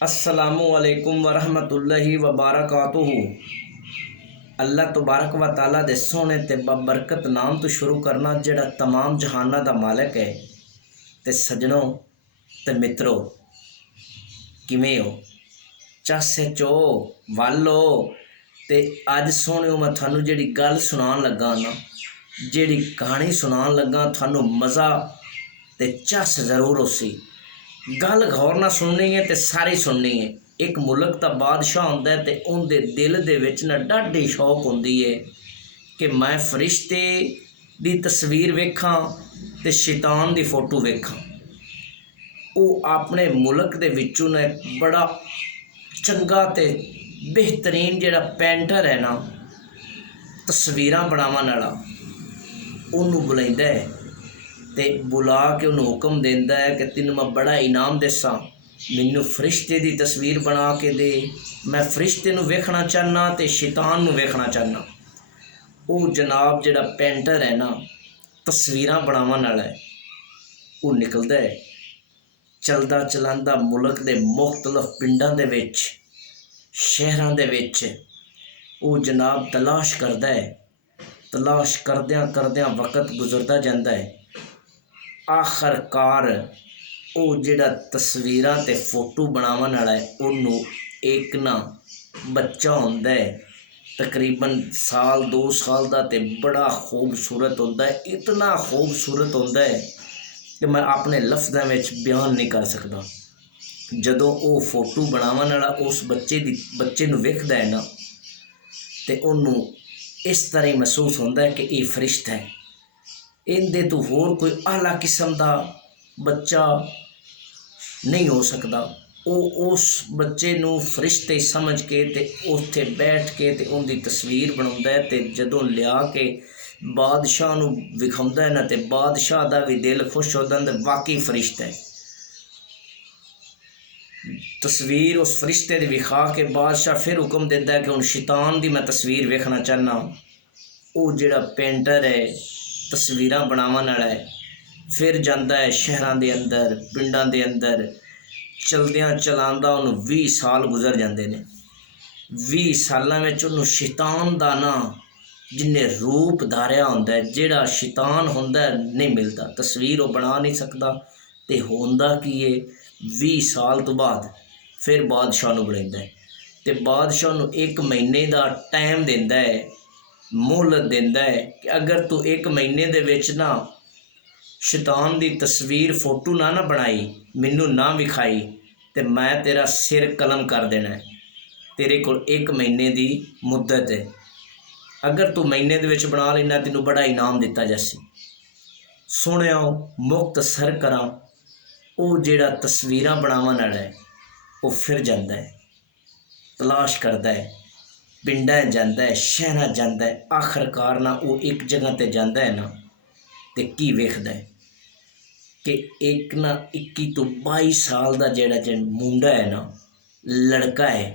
अस्सलामुअलैकुम वरहमतुल्लाहि वबरकातुहू। अल्लाह तबारक व ताला दे सोहने ते बबरकत नाम तो शुरू करना जिहड़ा तमाम जहाना दा मालिक है। ते सजनों ते मित्रों, किवें हो? चासे चो वालो ते अज सोहणिओ मैं थानू जिहड़ी गल सुनान लगा ना, जिहड़ी कहानी सुनान लगा, थानू मज़ा ते चस जरूर उसी गल गौर ना सुननी है ते सारी सुननी है। एक मुल्क का बादशाह होंदा है ते उनके दिल दे विच ना डाढी शौक होंदी है कि मैं फरिश्ते दी तस्वीर वेखां ते शैतान दी फोटो वेखां। वो अपने मुल्क दे विचों ना एक बड़ा चंगा ते बेहतरीन जिहड़ा पेंटर है ना, तस्वीरां बनावन वाला, उन्होंने बुलाइंदा है ते बुला के उन्होंने हुक्म देंदा है कि तेनों मैं बड़ा इनाम देसां, मैनू फरिश्ते की तस्वीर बना के दे। मैं फरिश्ते नूं वेखना चाहना ते शैतान नूं वेखना चाहना। वो जनाब जिहड़ा पेंटर है ना, तस्वीरां बनावन वाला है, वो निकलदा है चलदा चलांदा मुल्क दे मुख्तलिफ पिंडां दे विच, शहरां दे विच वो जनाब तलाश करदा है। तलाश करदियां करदियां वक्त गुजरदा जांदा है। आखिरकार वो जिहड़ा तस्वीरां ते फोटो बनावन वाला है, उन्होंने एक ना बच्चा होंदा है, तकरीबन साल 2 साल का, ते बड़ा खूबसूरत होंदा है। इतना खूबसूरत होंदा है कि मैं अपने लफ्ज़ों में बयान नहीं कर सकता। जदों वो फोटो बनावन वाला उस बच्चे नूं वेखदा है ना, ते उन्होंने इस तरह महसूस होंदा है कि ये फरिश्ता है। इनदे तो होर कोई आला किस्म का बच्चा नहीं हो सकता। वो उस बच्चे नूं फरिश्ते समझ के ते उत्थे बैठ के ते उनकी तस्वीर बनाउंदा है। ते जदों लिया के बादशाह नूं विखाउंदा है ना, ते बादशाह दा भी दिल खुश हो जांदा, वाकई फरिश्ता है। तस्वीर उस फरिश्ते दी विखा के बादशाह फिर हुक्म देता है कि हुण शैतान दी मैं तस्वीर वेखना चाहना। वो जिहड़ा पेंटर है, तस्वीरां बनावन वाला है, फिर जांदा है शहरां दे अंदर, पिंडां दे अंदर। चलदियां चलांदा उन्होंने 20 साल गुजर जाते हैं। 20 सालों में उन्होंने शैतान का ना जिन्हें रूप धारिया होंदा है, जिहड़ा शैतान होंदा है, नहीं मिलता। तस्वीर वो बना नहीं सकता। तो होंदा की है, 20 साल तो बाद फिर बादशाह नूं बुलाइंदा है ते बादशाह नूं 1 महीने का टाइम दिंदा है, मोहलत दिंदा है कि अगर तू 1 महीने दे विच ना शैतान दी तस्वीर फोटो ना बनाई, मैनू ना विखाई, तो मैं तेरा सिर कलम कर देना है। तेरे को 1 महीने की मुद्दत है। अगर तू महीने दे विच बना लेना, तेनों बड़ा इनाम दिता जासी। सुनिया मुख्तसर करा, वो जिहड़ा तस्वीरां बनावन वाला है, वो फिर जाता है, तलाश करता है, पिंडां जाता है, शहरां जाता है। आखिरकार ना वो एक जगह ते जाता है ना, तो की वेखदा है कि एक ना 21 तो 22 साल का जिहड़ा मुंडा है ना, लड़का है,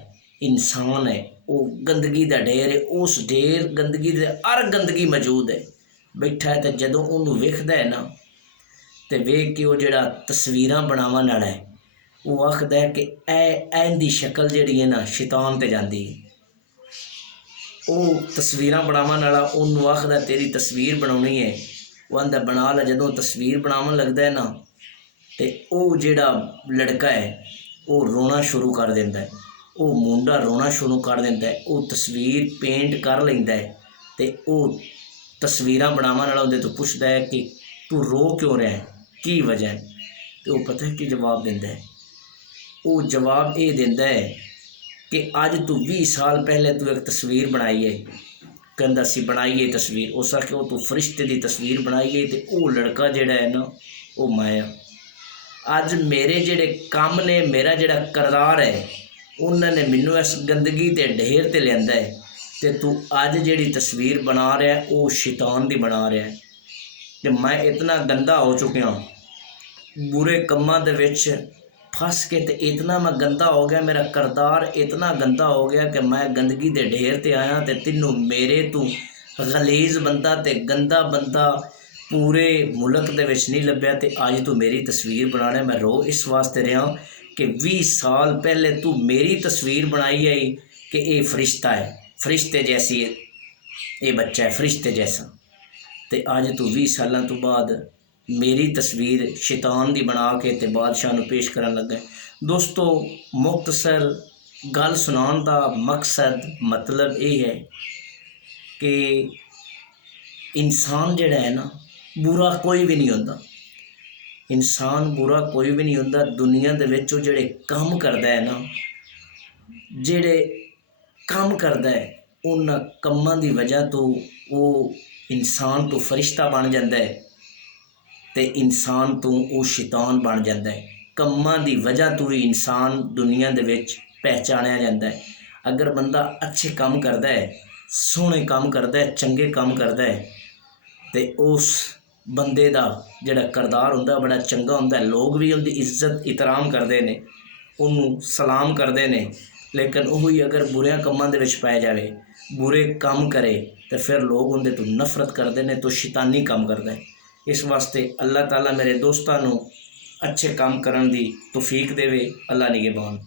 इंसान है, वो गंदगी का ढेर है। उस ढेर गंदगी दे हर गंदगी मौजूद है, बैठा है। तो जदों उन्होंने वेखदा है ना, तो वेख के वो जिहड़ा तस्वीरां बनावन वाला है, वो आखदा है कि इहदी शक्ल जिहड़ी है ना, शैतान ते जाती है। वो तस्वीरां बनावन वाला उन्होंने आखदा तेरी तस्वीर बनाउणी है। वो आंदा बना ला। जदों तस्वीर बनावन लगदा है ना, तो वो जिहड़ा लड़का है वो रोना शुरू कर देंदा है। वो मुंडा रोना शुरू कर देंदा है। वो तस्वीर पेंट कर लैंदा है, तो वो तस्वीरां बनावन वाला उहदे तो पुछदा है कि तू रो क्यों रहा है, की वजह है? तो वो पता है कि जवाब देंदा है? वो जवाब ये देंदा है कि अज तू 20 साल पहले तू एक तस्वीर बनाई है। कहंदा सी बनाई है तस्वीर। उस आखे तू फरिश्ते की तस्वीर बनाई है, तो वो लड़का जिहड़ा है ना, वो मैं अज मेरे जिहड़े काम ने, मेरा जिहड़ा करदार है, उन्होंने मैनू इस गंदगी के ढेर ते लिआंदा है। तो तू अज जिहड़ी तस्वीर बना रहा है, वो शैतान की बना रहा है। कि मैं इतना गंदा हो चुकिया, बुरे कम्मां दे विच फस के, तो इतना मैं गंदा हो गया, मेरा करदार इतना गंदा हो गया कि मैं गंदगी के ढेर ते आया। तो तेनों मेरे तो गलीज बंदा ते गंदा बंदा पूरे मुल्क दे विच नहीं लभ्या, तो अज तू मेरी तस्वीर बनाने मैं रो इस वास्ते रहा कि 20 साल पहले तू मेरी तस्वीर बनाई है कि ये फरिश्ता है, फरिश्ते जैसी ये बच्चा है, फरिश्ते जैसा। तो अज तू 20 सालों तो बाद मेरी तस्वीर शैतान दी बना के ते बादशाह नूं पेश करन लगा। दोस्तों, मुख्तसर गल सुनाउण दा मकसद मतलब ये है कि इंसान जिहड़ा है ना, बुरा कोई भी नहीं होंदा। इंसान बुरा कोई भी नहीं होंदा। दुनिया दे विच जिहड़े काम करदा है ना, जिहड़े काम करदा है, उन्हां कम्मां दी वजह तो वो इंसान तो फरिश्ता बन जाता है ते इंसान तो वो शैतान बन जाता है। कम्मां दी वजह तो ही इंसान दुनिया दे विच पहचानिया जाता है। अगर बंदा अच्छे काम करता है, सोहने काम करता है, चंगे काम करता है, तो उस बंदे दा जिहड़ा किरदार हुंदा बड़ा चंगा हुंदा है। लोग भी उनकी इज्जत इतराम करते हैं, उन्होंने सलाम करते हैं। लेकिन वही अगर बुरिया कामों दे विच पै जाए, बुरे काम करे, तो फिर लोग उनके तो नफरत करते हैं, तो शैतानी काम करता है। इस वास्ते अल्लाह ताला मेरे दोस्तों अच्छे काम करन दी तौफीक देवे। अल्लाह निगहबान।